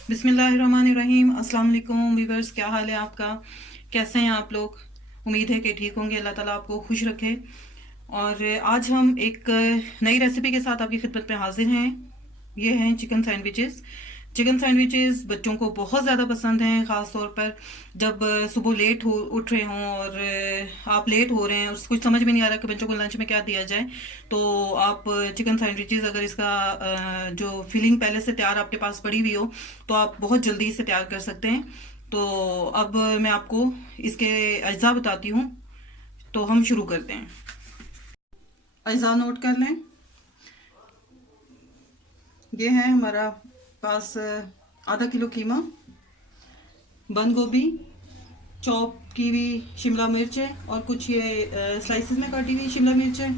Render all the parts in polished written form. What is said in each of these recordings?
बिस्मिल्लाहिर्रहमानिर्रहीम। अस्सलाम वालेकुम व्यूअर्स, क्या हाल है आपका? कैसे हैं आप लोग? उम्मीद है कि ठीक होंगे। अल्लाह ताला आपको खुश रखे। और आज हम एक नई रेसिपी के साथ आपकी खिदमत में हाजिर हैं। ये हैं चिकन सैंडविचेस। चिकन सैंडविचेस बच्चों को बहुत ज़्यादा पसंद हैं, ख़ास तौर पर जब सुबह लेट हो उठ रहे हों और आप लेट हो रहे हैं, उसको कुछ समझ में नहीं आ रहा कि बच्चों को लंच में क्या दिया जाए। तो आप चिकन सैंडविचेस, अगर इसका जो फिलिंग पहले से तैयार आपके पास पड़ी हुई हो, तो आप बहुत जल्दी इसे तैयार कर सकते हैं। तो अब मैं आपको इसके अज्जा बताती हूँ। तो हम शुरू करते हैं। अज्जा नोट कर लें। ये है हमारा पास आधा किलो कीमा, बंद गोभी, चॉप की हुई शिमला मिर्च है, और कुछ ये स्लाइसिस में काटी हुई शिमला मिर्च है,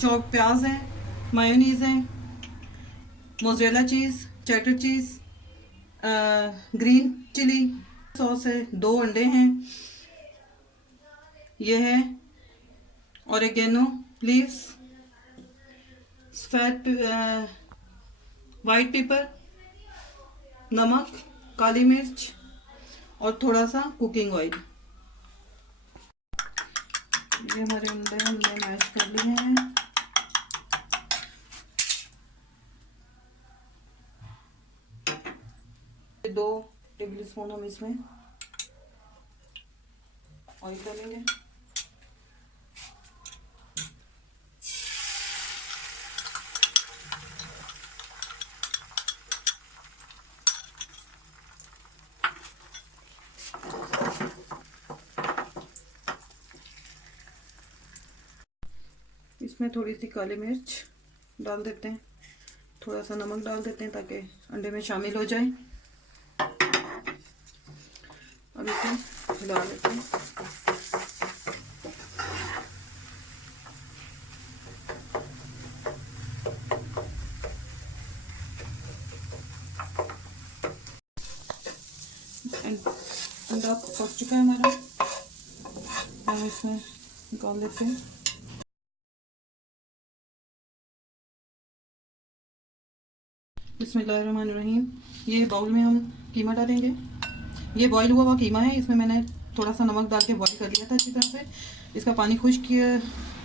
चॉप प्याज है, मायोनीज है, mozzarella cheese, cheddar cheese, green chilli sauce है, 2 अंडे हैं, ये है ऑरिगेनो लीव्स, सफ़ेद वाइट पेपर, नमक, काली मिर्च और थोड़ा सा कुकिंग ऑयल। ये हमारे अंडे हमने मैश कर लिए हैं। 2 टेबल स्पून हम इसमें ऑयल डालेंगे। इसमें थोड़ी सी काली मिर्च डाल देते हैं, थोड़ा सा नमक डाल देते हैं ताकि अंडे में शामिल हो जाए। अब इसे हिला लेते हैं। अंडा पक चुका है हमारा, हम इसमें निकाल देते हैं। बिस्मिल्लाहिर्रहमानिर्रहीम। ये बाउल में हम कीमा डालेंगे। ये बॉईल हुआ हुआ कीमा है, इसमें मैंने थोड़ा सा नमक डाल के बॉईल कर लिया था अच्छी तरह से। इसका पानी खुश्क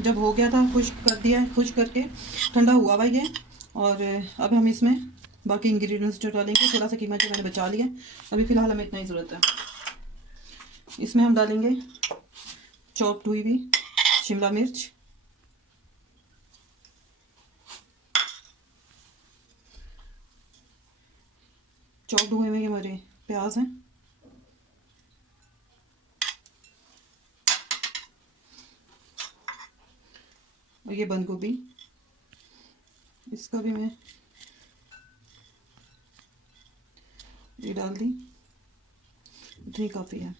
जब हो गया था, खुश्क कर दिया, खुश्क करके ठंडा हुआ हुआ ये। और अब हम इसमें बाकी इंग्रेडिएंट्स जो डालेंगे, थोड़ा सा कीमा जो मैंने बचा लिया, अभी फ़िलहाल हमें इतना ही ज़रूरत है। इसमें हम डालेंगे चॉप्ड हुई हुई शिमला मिर्च, चॉप्ड हुए हुए हमारे प्याज हैं, और ये बंद गोभी, इसका भी मैं ये डाल दी, इतनी काफ़ी है।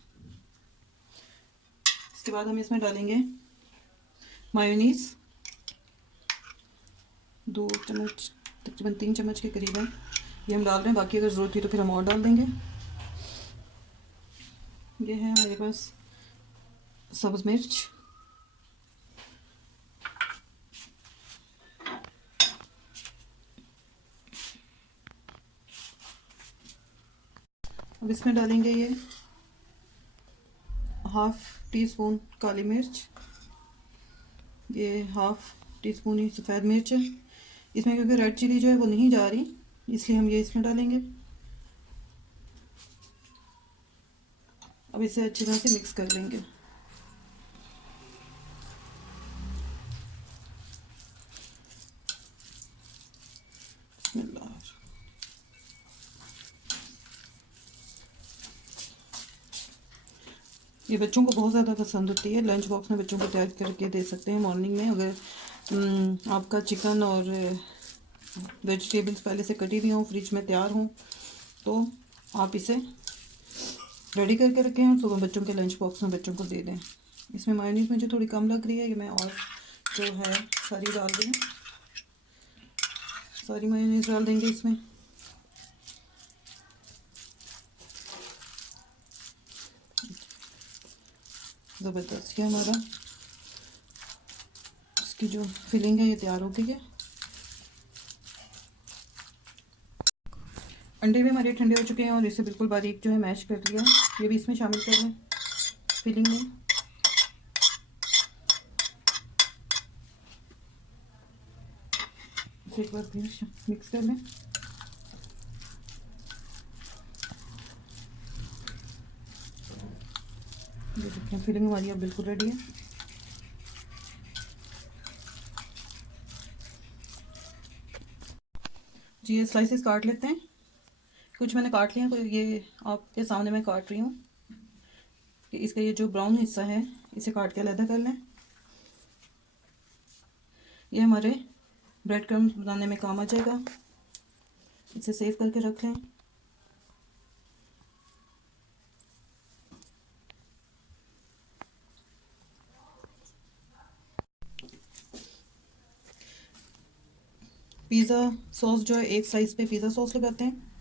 इसके बाद हम इसमें डालेंगे मायोनीज़, 2 चम्मच, तकरीबन 3 चम्मच के करीब है ये हम डाल रहे हैं। बाकी अगर ज़रूरत हुई तो फिर हम और डाल देंगे। ये है हमारे पास सब्ज़ मिर्च, अब इसमें डालेंगे ये ½ टीस्पून काली मिर्च, ये ½ टीस्पून ही सफ़ेद मिर्च है। इसमें क्योंकि रेड चिली जो है वो नहीं जा रही, इसलिए हम ये इसमें डालेंगे। अब इसे अच्छी तरह से मिक्स कर लेंगे। ये बच्चों को बहुत ज़्यादा पसंद होती है। लंच बॉक्स में बच्चों को तैयार करके दे सकते हैं मॉर्निंग में। अगर आपका चिकन और वेजिटेबल्स पहले से कटी हुई हों, फ्रिज में तैयार हों, तो आप इसे रेडी करके रखें और सुबह बच्चों के लंच बॉक्स में बच्चों को दे दें। इसमें मायोनीज़ मुझे थोड़ी कम लग रही है, ये मैं और जो है सारी डाल दें, सारी मायोनीज़ डाल देंगे इसमें। ज़बरदस्त, ये हमारा इसकी जो फिलिंग है ये तैयार हो गई है। अंडे भी हमारे ठंडे हो चुके हैं और इसे बिल्कुल बारीक जो है मैश कर लिया। ये भी इसमें शामिल कर लें फिलिंग में। इसे एक बार फिर मिक्स कर लें। ये देखिए फिलिंग हमारी अब बिल्कुल रेडी है। जी ये स्लाइसेस काट लेते हैं। कुछ मैंने काट लिया, तो ये आपके सामने मैं काट रही हूँ कि इसका ये जो ब्राउन हिस्सा है इसे काट के अलग कर लें। ये हमारे ब्रेड क्रम्स बनाने में काम आ जाएगा। इसे सेव करके रख लें। पिज़्ज़ा सॉस जो है एक साइज पे पिज़्ज़ा सॉस लगाते हैं।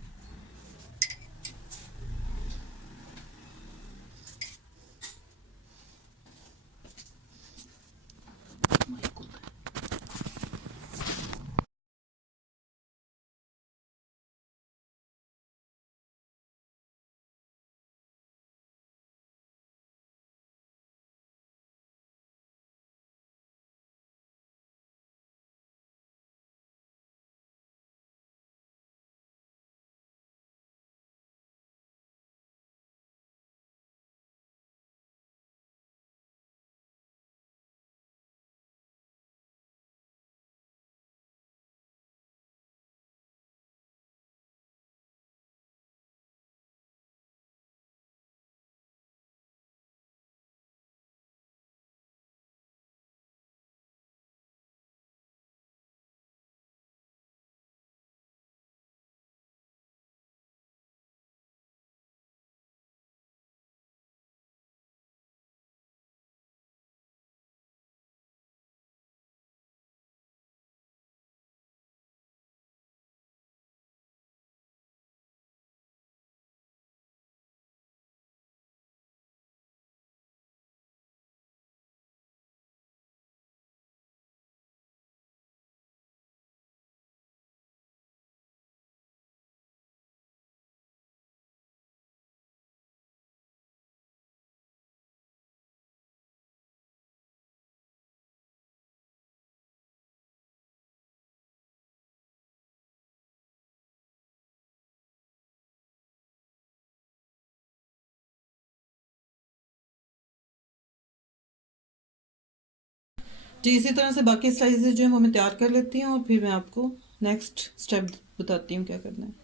जी इसी तरह से बाकी स्लाइसेस जो है वो मैं तैयार कर लेती हूँ और फिर मैं आपको नेक्स्ट स्टेप बताती हूँ क्या करना है।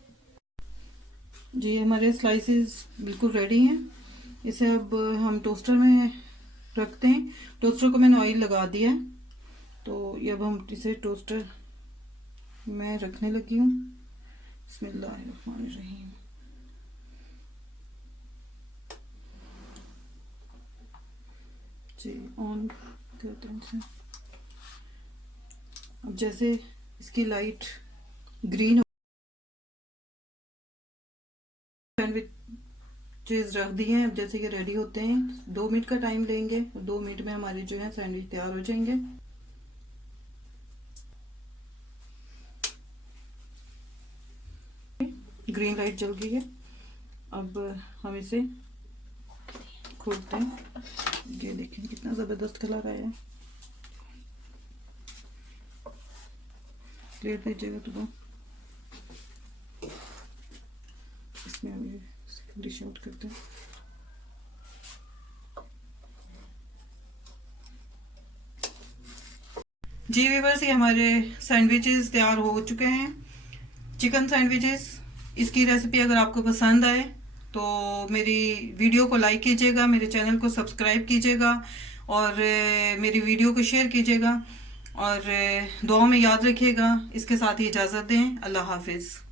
जी हमारे स्लाइसेस बिल्कुल रेडी हैं। इसे अब हम टोस्टर में रखते हैं। टोस्टर को मैंने ऑयल लगा दिया है, तो ये अब हम इसे टोस्टर में रखने लगी हूँ। बिस्मिल्लाहिर्रहमानिर्रहीम। जी ऑन करते हैं इसे। अब जैसे इसकी लाइट ग्रीन सैंडविचेस रख दिए हैं। अब जैसे कि रेडी होते हैं 2 मिनट का टाइम लेंगे, 2 मिनट में हमारे जो है सैंडविच तैयार हो जाएंगे। ग्रीन लाइट जल गई है। अब हम इसे खोलते हैं। ये देखें कितना ज़बरदस्त कलर आया है। प्लेट दीजिएगा तो इसमें हम ये डिश आउट करते हैं। जी व्यूअर्स ये हमारे सैंडविचेस तैयार हो चुके हैं, चिकन सैंडविचेस। इसकी रेसिपी अगर आपको पसंद आए तो मेरी वीडियो को लाइक कीजिएगा, मेरे चैनल को सब्सक्राइब कीजिएगा और मेरी वीडियो को शेयर कीजिएगा और दुआ में याद रखिएगा। इसके साथ ही इजाज़त दें। अल्लाह हाफिज़।